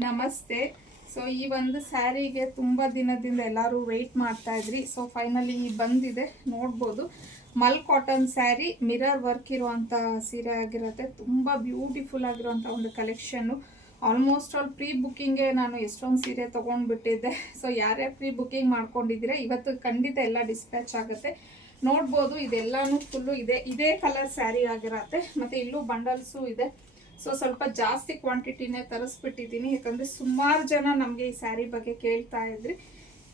ನಮಸ್ತೆ. ಸೊ ಈ ಒಂದು ಸ್ಯಾರಿಗೆ ತುಂಬ ದಿನದಿಂದ ಎಲ್ಲರೂ ವೆಯ್ಟ್ ಮಾಡ್ತಾ ಇದ್ರಿ. ಸೊ ಫೈನಲಿ ಬಂದಿದೆ, ನೋಡ್ಬೋದು. ಮಲ್ ಕಾಟನ್ ಸ್ಯಾರಿ, ಮಿರರ್ ವರ್ಕ್ ಇರುವಂಥ ಸೀರೆ ಆಗಿರುತ್ತೆ. ತುಂಬ ಬ್ಯೂಟಿಫುಲ್ ಆಗಿರುವಂಥ ಒಂದು ಕಲೆಕ್ಷನ್ನು. ಆಲ್ಮೋಸ್ಟ್ ಆಲ್ ಪ್ರೀ ಬುಕ್ಕಿಂಗ್ಗೆ ನಾನು ಎಷ್ಟೊಂದು ಸೀರೆ ತೊಗೊಂಡ್ಬಿಟ್ಟಿದ್ದೆ. ಸೊ ಯಾರ್ಯಾರು ಪ್ರೀ ಬುಕ್ಕಿಂಗ್ ಮಾಡ್ಕೊಂಡಿದ್ದೀರಾ, ಇವತ್ತು ಖಂಡಿತ ಎಲ್ಲ ಡಿಸ್ಪ್ಯಾಚ್ ಆಗುತ್ತೆ. ನೋಡ್ಬೋದು, ಇದೆಲ್ಲನೂ ಫುಲ್ಲು ಇದೇ ಕಲರ್ ಸ್ಯಾರಿ ಆಗಿರತ್ತೆ. ಮತ್ತು ಇಲ್ಲೂ ಬಂಡಲ್ಸು ಇದೆ. ಸೊ ಸ್ವಲ್ಪ ಜಾಸ್ತಿ ಕ್ವಾಂಟಿಟಿನೇ ತರಿಸ್ಬಿಟ್ಟಿದ್ದೀನಿ, ಯಾಕಂದರೆ ಸುಮಾರು ಜನ ನಮಗೆ ಈ ಸ್ಯಾರಿ ಬಗ್ಗೆ ಕೇಳ್ತಾ ಇದ್ರಿ.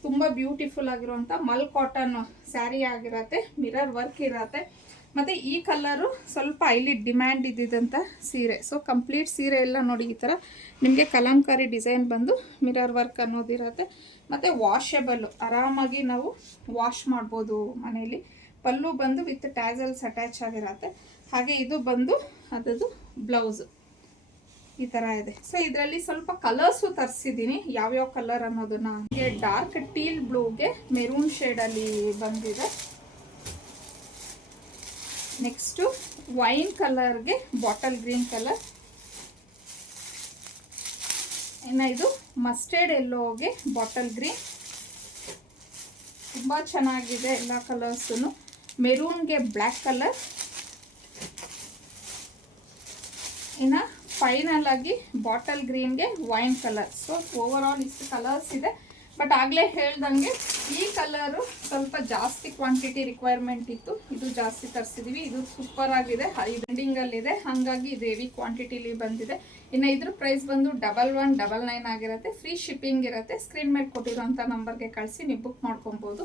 ತುಂಬ ಬ್ಯೂಟಿಫುಲ್ ಆಗಿರುವಂಥ ಮಲ್ ಕಾಟನ್ ಸ್ಯಾರಿ ಆಗಿರತ್ತೆ, ಮಿರರ್ ವರ್ಕ್ ಇರತ್ತೆ. ಮತ್ತು ಈ ಕಲರು ಸ್ವಲ್ಪ ಇಲ್ಲಿ ಡಿಮ್ಯಾಂಡ್ ಇದ್ದಿದ್ದಂಥ ಸೀರೆ. ಸೊ ಕಂಪ್ಲೀಟ್ ಸೀರೆ ಎಲ್ಲ ನೋಡಿ, ಈ ಥರ ನಿಮಗೆ ಕಲಂಕಾರಿ ಡಿಸೈನ್ ಬಂದು ಮಿರರ್ ವರ್ಕ್ ಅನ್ನೋದಿರತ್ತೆ. ಮತ್ತು ವಾಷೆಬಲ್ಲು, ಆರಾಮಾಗಿ ನಾವು ವಾಶ್ ಮಾಡ್ಬೋದು ಮನೇಲಿ. ಪಲ್ಲು ಬಂದು ವಿತ್ ಟ್ಯಾಸಲ್ಸ್ ಅಟ್ಯಾಚ್ ಆಗಿರತ್ತೆ. ಹಾಗೆ ಇದು ಬಂದು ಅದರದ್ದು ಬ್ಲೌಸು ಈ ಥರ ಇದೆ. ಸೊ ಇದರಲ್ಲಿ ಸ್ವಲ್ಪ ಕಲರ್ಸು ತರಿಸಿದ್ದೀನಿ, ಯಾವ್ಯಾವ ಕಲರ್ ಅನ್ನೋದನ್ನ. ಡಾರ್ಕ್ ಟೀಲ್ ಬ್ಲೂಗೆ ಮೆರೂನ್ ಶೇಡಲ್ಲಿ ಬಂದಿದೆ. ನೆಕ್ಸ್ಟು ವೈನ್ ಕಲರ್ಗೆ ಬಾಟಲ್ ಗ್ರೀನ್ ಕಲರ್. ಇನ್ನು ಇದು ಮಸ್ಟರ್ಡ್ ಎಲ್ಲೋಗೆ ಬಾಟಲ್ ಗ್ರೀನ್. ತುಂಬ ಚೆನ್ನಾಗಿದೆ ಎಲ್ಲ ಕಲರ್ಸು. ಮೆರೂನ್ಗೆ ಬ್ಲ್ಯಾಕ್ ಕಲರ್. ಇನ್ನು ಫೈನಲ್ ಆಗಿ ಬಾಟಲ್ ಗ್ರೀನ್ಗೆ wine colour. So over all ಇಷ್ಟು ಕಲರ್ಸ್ ಇದೆ. ಬಟ್ ಆಗಲೇ ಹೇಳ್ದಂಗೆ ಈ ಕಲರು ಸ್ವಲ್ಪ ಜಾಸ್ತಿ ಕ್ವಾಂಟಿಟಿ ರಿಕ್ವೈರ್ಮೆಂಟ್ ಇತ್ತು, ಇದು ಜಾಸ್ತಿ ತರಿಸಿದ್ದೀವಿ. ಇದು ಸೂಪರ್ ಆಗಿದೆ, ಹೈ ಬೆಂಡಿಂಗಲ್ಲಿದೆ, ಹಾಗಾಗಿ ಇದು ಹೆವಿ ಕ್ವಾಂಟಿಟಿಲಿ ಬಂದಿದೆ. ಇನ್ನು ಇದ್ರ ಪ್ರೈಸ್ ಬಂದು 1199 ಆಗಿರುತ್ತೆ. ಫ್ರೀ ಶಿಪ್ಪಿಂಗ್ ಇರುತ್ತೆ. ಸ್ಕ್ರೀನ್ ಮೇಲೆ ಕೊಟ್ಟಿರೋಂಥ ನಂಬರ್ಗೆ ಕಳಿಸಿ ನೀವು ಬುಕ್ ಮಾಡ್ಕೊಬೋದು.